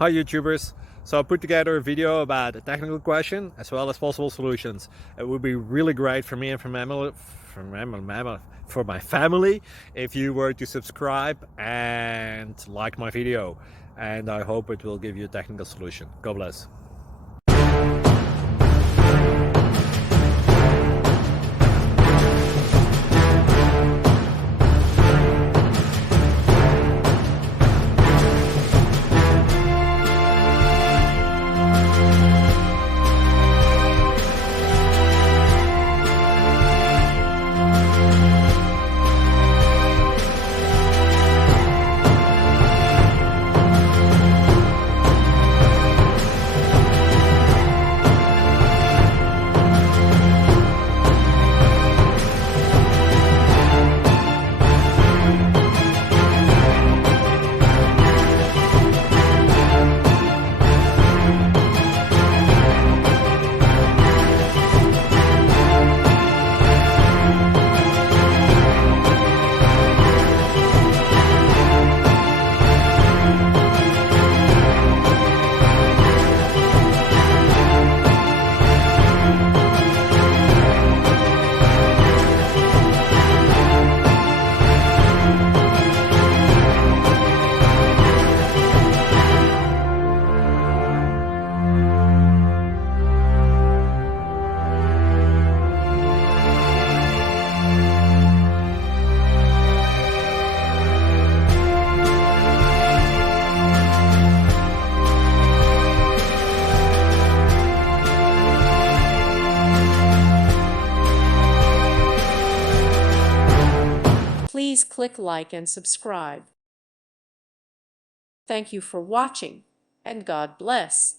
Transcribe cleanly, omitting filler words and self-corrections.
Hi YouTubers! So I put together a video about a technical question as well as possible solutions. It would be really great for me and for my family if you were to subscribe and like my video. And I hope it will give you a technical solution. God bless. Please click like and subscribe. Thank you for watching, and God bless.